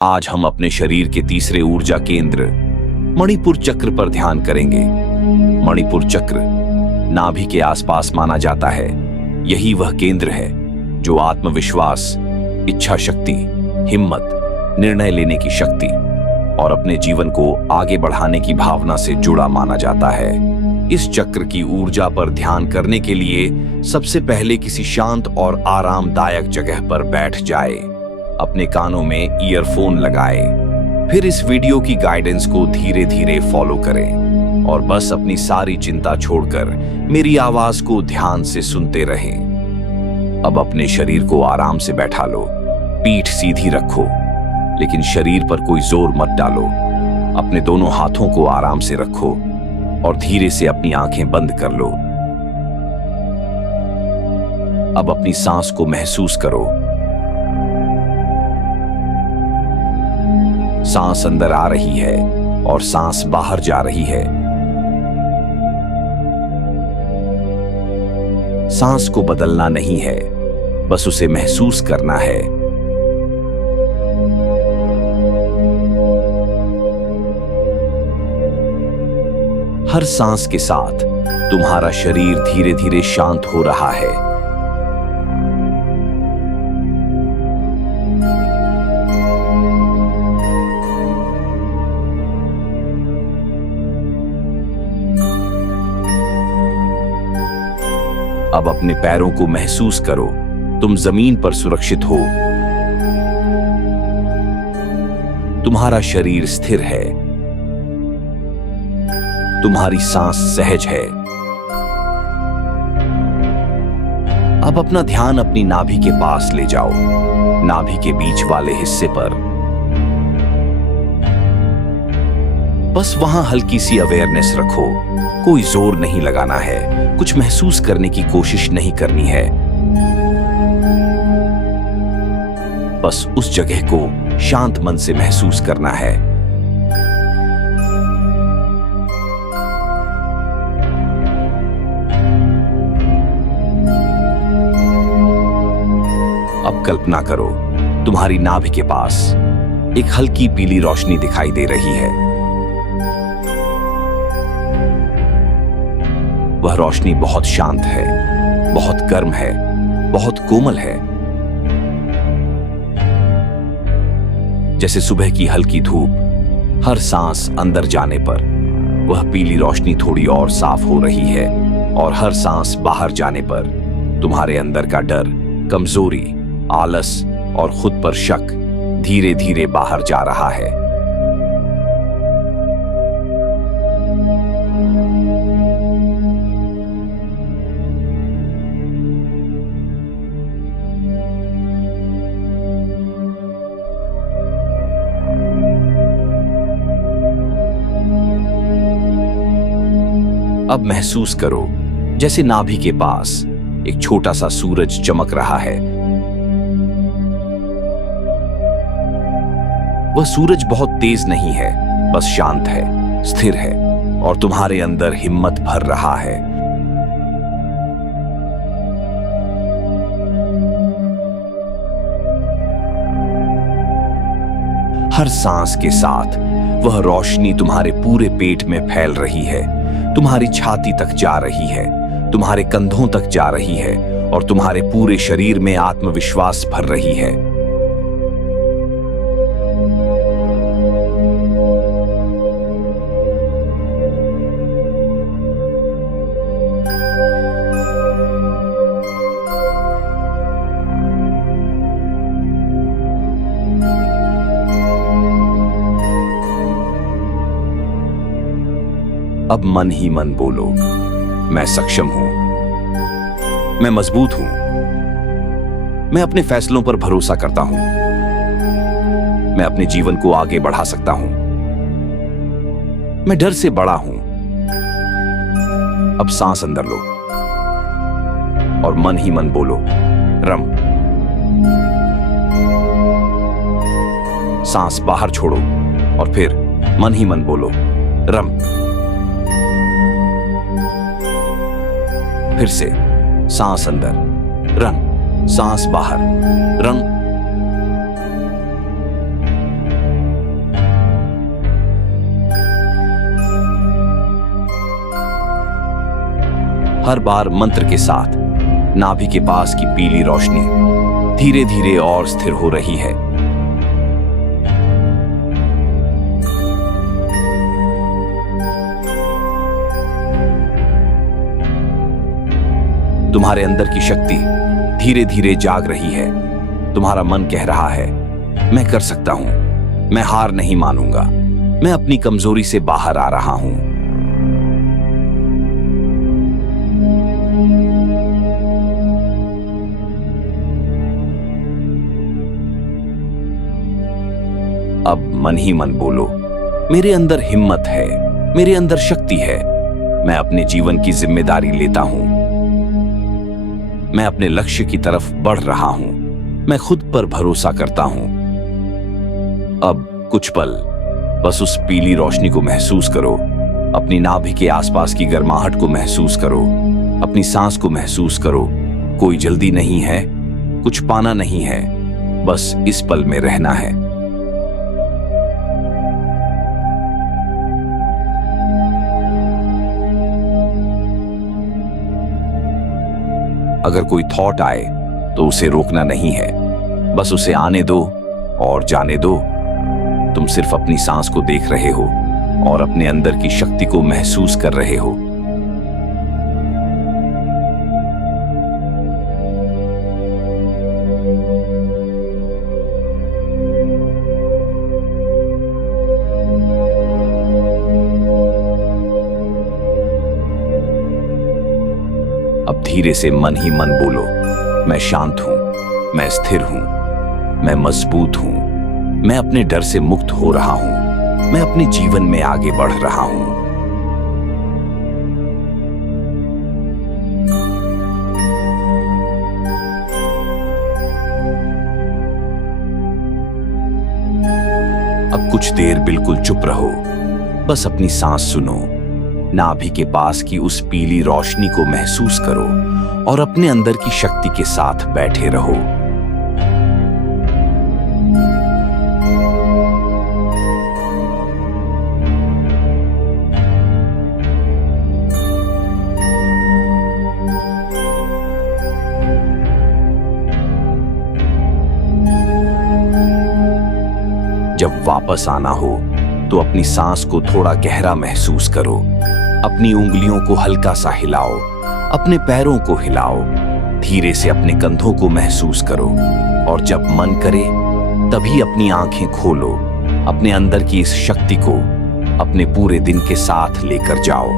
आज हम अपने शरीर के तीसरे ऊर्जा केंद्र मणिपुर चक्र पर ध्यान करेंगे। मणिपुर चक्र नाभि के आसपास माना जाता है। यही वह केंद्र है जो आत्मविश्वास, इच्छा शक्ति, हिम्मत, निर्णय लेने की शक्ति और अपने जीवन को आगे बढ़ाने की भावना से जुड़ा माना जाता है। इस चक्र की ऊर्जा पर ध्यान करने के लिए सबसे पहले किसी शांत और आरामदायक जगह पर बैठ जाए। अपने कानों में ईयरफोन लगाए, फिर इस वीडियो की गाइडेंस को धीरे धीरे फॉलो करें और बस अपनी सारी चिंता छोड़कर मेरी आवाज को ध्यान से सुनते रहें। अब अपने शरीर को आराम से बैठा लो, पीठ सीधी रखो, लेकिन शरीर पर कोई जोर मत डालो। अपने दोनों हाथों को आराम से रखो और धीरे से अपनी आंखें बंद कर लो। अब अपनी सांस को महसूस करो। सांस अंदर आ रही है और सांस बाहर जा रही है। सांस को बदलना नहीं है, बस उसे महसूस करना है। हर सांस के साथ तुम्हारा शरीर धीरे धीरे शांत हो रहा है। अब अपने पैरों को महसूस करो। तुम जमीन पर सुरक्षित हो। तुम्हारा शरीर स्थिर है। तुम्हारी सांस सहज है। अब अपना ध्यान अपनी नाभि के पास ले जाओ, नाभि के बीच वाले हिस्से पर। बस वहां हल्की सी अवेयरनेस रखो। कोई जोर नहीं लगाना है, कुछ महसूस करने की कोशिश नहीं करनी है। बस उस जगह को शांत मन से महसूस करना है। अब कल्पना करो, तुम्हारी नाभि के पास एक हल्की पीली रोशनी दिखाई दे रही है। वह रोशनी बहुत शांत है, बहुत गर्म है, बहुत कोमल है। जैसे सुबह की हल्की धूप। हर सांस अंदर जाने पर वह पीली रोशनी थोड़ी और साफ हो रही है और हर सांस बाहर जाने पर तुम्हारे अंदर का डर, कमजोरी, आलस और खुद पर शक धीरे धीरे बाहर जा रहा है। अब महसूस करो जैसे नाभि के पास एक छोटा सा सूरज चमक रहा है। वह सूरज बहुत तेज नहीं है, बस शांत है, स्थिर है और तुम्हारे अंदर हिम्मत भर रहा है। हर सांस के साथ वह रोशनी तुम्हारे पूरे पेट में फैल रही है, तुम्हारी छाती तक जा रही है, तुम्हारे कंधों तक जा रही है और तुम्हारे पूरे शरीर में आत्मविश्वास भर रही है। अब मन ही मन बोलो, मैं सक्षम हूं, मैं मजबूत हूं, मैं अपने फैसलों पर भरोसा करता हूं, मैं अपने जीवन को आगे बढ़ा सकता हूं, मैं डर से बड़ा हूं। अब सांस अंदर लो और मन ही मन बोलो, रम। सांस बाहर छोड़ो और फिर मन ही मन बोलो, रम। फिर से सांस अंदर, रंग, सांस बाहर, रंग। हर बार मंत्र के साथ नाभि के पास की पीली रोशनी धीरे धीरे और स्थिर हो रही है। तुम्हारे अंदर की शक्ति धीरे धीरे जाग रही है। तुम्हारा मन कह रहा है, मैं कर सकता हूं, मैं हार नहीं मानूंगा, मैं अपनी कमजोरी से बाहर आ रहा हूं। अब मन ही मन बोलो, मेरे अंदर हिम्मत है, मेरे अंदर शक्ति है, मैं अपने जीवन की जिम्मेदारी लेता हूं, मैं अपने लक्ष्य की तरफ बढ़ रहा हूं, मैं खुद पर भरोसा करता हूं। अब कुछ पल बस उस पीली रोशनी को महसूस करो, अपनी नाभि के आसपास की गर्माहट को महसूस करो, अपनी सांस को महसूस करो। कोई जल्दी नहीं है, कुछ पाना नहीं है, बस इस पल में रहना है। अगर कोई थॉट आए तो उसे रोकना नहीं है, बस उसे आने दो और जाने दो। तुम सिर्फ अपनी सांस को देख रहे हो और अपने अंदर की शक्ति को महसूस कर रहे हो। अब धीरे से मन ही मन बोलो, मैं शांत हूं, मैं स्थिर हूं, मैं मजबूत हूं, मैं अपने डर से मुक्त हो रहा हूं, मैं अपने जीवन में आगे बढ़ रहा हूं। अब कुछ देर बिल्कुल चुप रहो, बस अपनी सांस सुनो, नाभि के पास की उस पीली रोशनी को महसूस करो और अपने अंदर की शक्ति के साथ बैठे रहो। जब वापस आना हो तो अपनी सांस को थोड़ा गहरा महसूस करो, अपनी उंगलियों को हल्का सा हिलाओ, अपने पैरों को हिलाओ, धीरे से अपने कंधों को महसूस करो और जब मन करे तभी अपनी आंखें खोलो। अपने अंदर की इस शक्ति को अपने पूरे दिन के साथ लेकर जाओ।